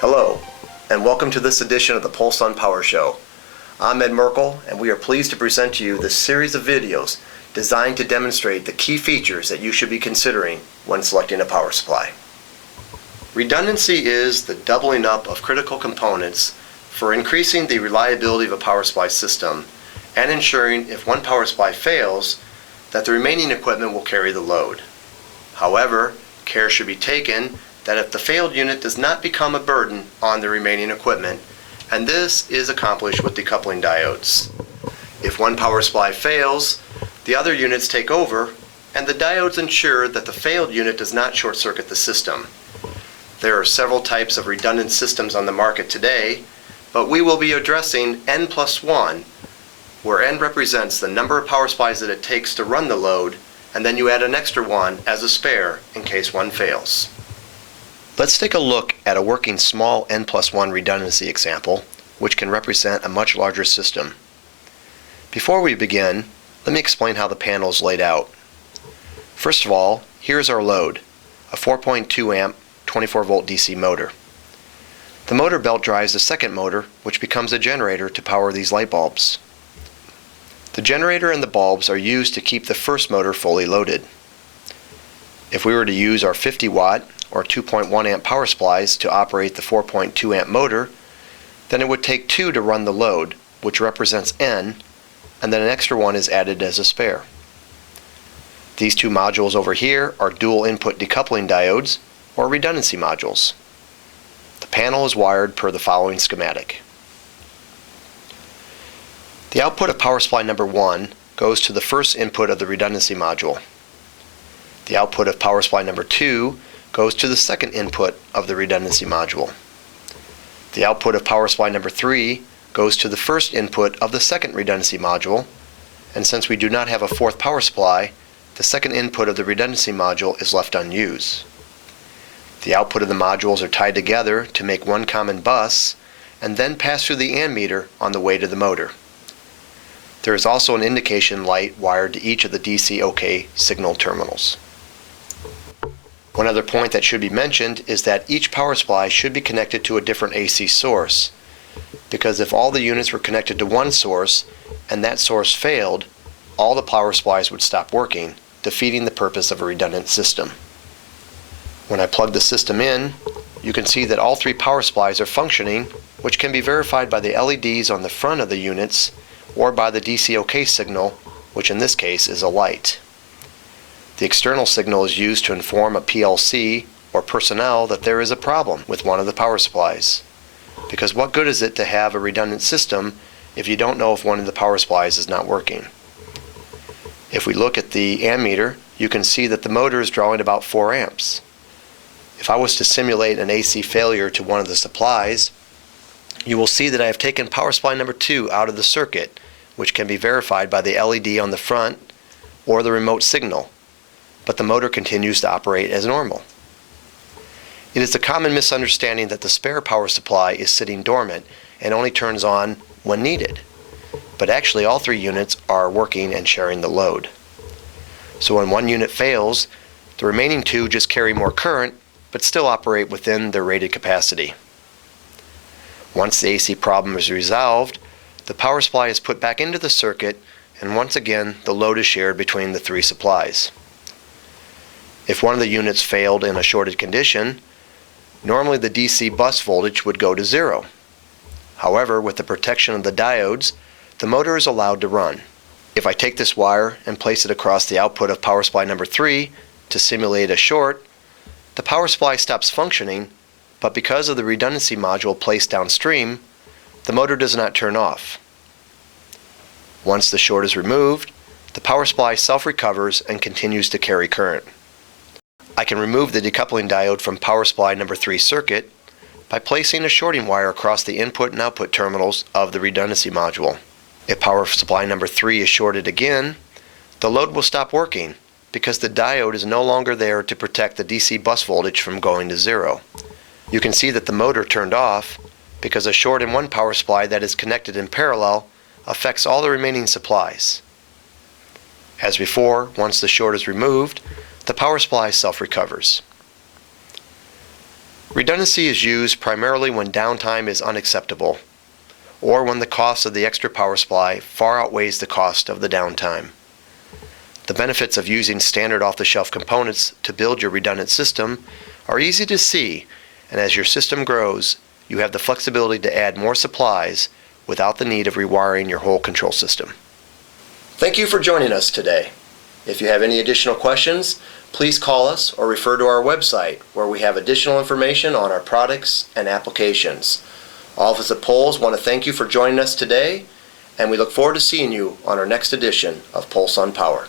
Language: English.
Hello, and welcome to this edition of the Pulse-On Power Show. I'm Ed Merkel, and we are pleased to present to you this series of videos designed to demonstrate the key features that you should be considering when selecting a power supply. Redundancy is the doubling up of critical components for increasing the reliability of a power supply system and ensuring if one power supply fails, that the remaining equipment will carry the load. However, care should be taken that if the failed unit does not become a burden on the remaining equipment, and this is accomplished with decoupling diodes. If one power supply fails, the other units take over, and the diodes ensure that the failed unit does not short-circuit the system. There are several types of redundant systems on the market today, but we will be addressing N+1, where N represents the number of power supplies that it takes to run the load, and then you add an extra one as a spare in case one fails. Let's take a look at a working small N+1 redundancy example, which can represent a much larger system. Before we begin, let me explain how the panel is laid out. First of all, here's our load, a 4.2 amp 24 volt DC motor. The motor belt drives the second motor, which becomes a generator to power these light bulbs. The generator and the bulbs are used to keep the first motor fully loaded. If we were to use our 50 watt or 2.1 amp power supplies to operate the 4.2 amp motor, then it would take two to run the load, which represents N, and then an extra one is added as a spare. These two modules over here are dual input decoupling diodes, or redundancy modules. The panel is wired per the following schematic. The output of power supply number 1 goes to the first input of the redundancy module. The output of power supply number 2 goes to the second input of the redundancy module. The output of power supply number 3 goes to the first input of the second redundancy module, and since we do not have a fourth power supply, the second input of the redundancy module is left unused. The output of the modules are tied together to make one common bus, and then pass through the ammeter on the way to the motor. There is also an indication light wired to each of the DC OK signal terminals. One other point that should be mentioned is that each power supply should be connected to a different AC source, because if all the units were connected to one source and that source failed, all the power supplies would stop working, defeating the purpose of a redundant system. When I plug the system in, you can see that all three power supplies are functioning, which can be verified by the LEDs on the front of the units or by the DC OK signal, which in this case is a light. The external signal is used to inform a PLC or personnel that there is a problem with one of the power supplies. Because what good is it to have a redundant system if you don't know if one of the power supplies is not working? If we look at the ammeter, you can see that the motor is drawing about 4 amps. If I was to simulate an AC failure to one of the supplies, you will see that I have taken power supply number 2 out of the circuit, which can be verified by the LED on the front or the remote signal, but the motor continues to operate as normal. It is a common misunderstanding that the spare power supply is sitting dormant and only turns on when needed, but actually all three units are working and sharing the load. So when one unit fails, the remaining two just carry more current but still operate within their rated capacity. Once the AC problem is resolved, the power supply is put back into the circuit, and once again the load is shared between the three supplies. If one of the units failed in a shorted condition, normally the DC bus voltage would go to 0. However, with the protection of the diodes, the motor is allowed to run. If I take this wire and place it across the output of power supply number 3 to simulate a short, the power supply stops functioning, but because of the redundancy module placed downstream, the motor does not turn off. Once the short is removed, the power supply self-recovers and continues to carry current. I can remove the decoupling diode from power supply number 3 circuit by placing a shorting wire across the input and output terminals of the redundancy module. If power supply number 3 is shorted again, the load will stop working because the diode is no longer there to protect the DC bus voltage from going to 0. You can see that the motor turned off because a short in one power supply that is connected in parallel affects all the remaining supplies. As before, once the short is removed, the power supply self-recovers. Redundancy is used primarily when downtime is unacceptable, or when the cost of the extra power supply far outweighs the cost of the downtime. The benefits of using standard off-the-shelf components to build your redundant system are easy to see, and as your system grows, you have the flexibility to add more supplies without the need of rewiring your whole control system. Thank you for joining us today. If you have any additional questions, please call us or refer to our website where we have additional information on our products and applications. All of us at Poles want to thank you for joining us today, and we look forward to seeing you on our next edition of Pulse on Power.